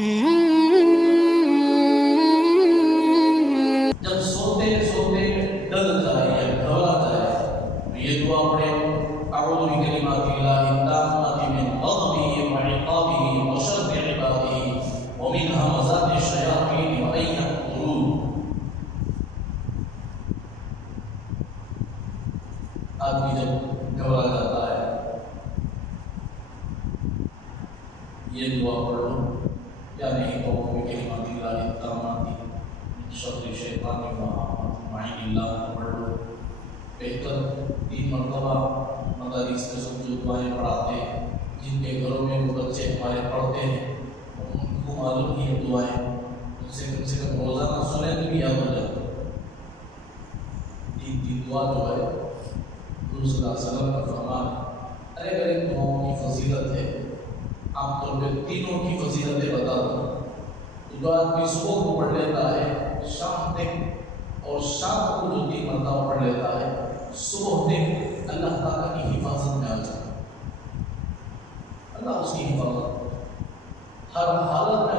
جب سوتے سوتے ڈر جائے یا گھبرا جائے تو یہ دعا پڑھے، اعوذ بکلمات اللہ التامات من غضبہ وعقابہ وشر عبادہ ومن همزات الشیاطین وان یحضرون۔ آدمی جب گھبرا جاتا ہے یہ دعا پڑھ لو، یعنی اعوذ بکلمات اللہ التامات من شر الشیطان وعین اللہ پڑھ لو۔ بہتر 3 مرتبہ مدارس میں سب جو دعائیں پڑھاتے ہیں، جن کے گھروں میں وہ بچے ہمارے پڑھتے ہیں، ان کو معلوم ہی ہے دعائیں، ان سے کم روزانہ سنیں تو بھی یاد ہو جاتا ہے۔ 3 دعا جو ہے حضور صلی اللہ علیہ وسلم کا فرمان ہے۔ الگ الگ دعاؤں کی فضیلت ہے، عام طور پہ تینوں کی فضیلتیں بتا دوں۔ جو آدمی صبح کو پڑھ لیتا ہے شام تک، اور شام کو جو 3 مرتبہ پڑھ لیتا ہے صبح تک، اللہ تعالیٰ کی حفاظت میں آ جاتا ہے۔ اللہ اس کی حفاظت ہر حالت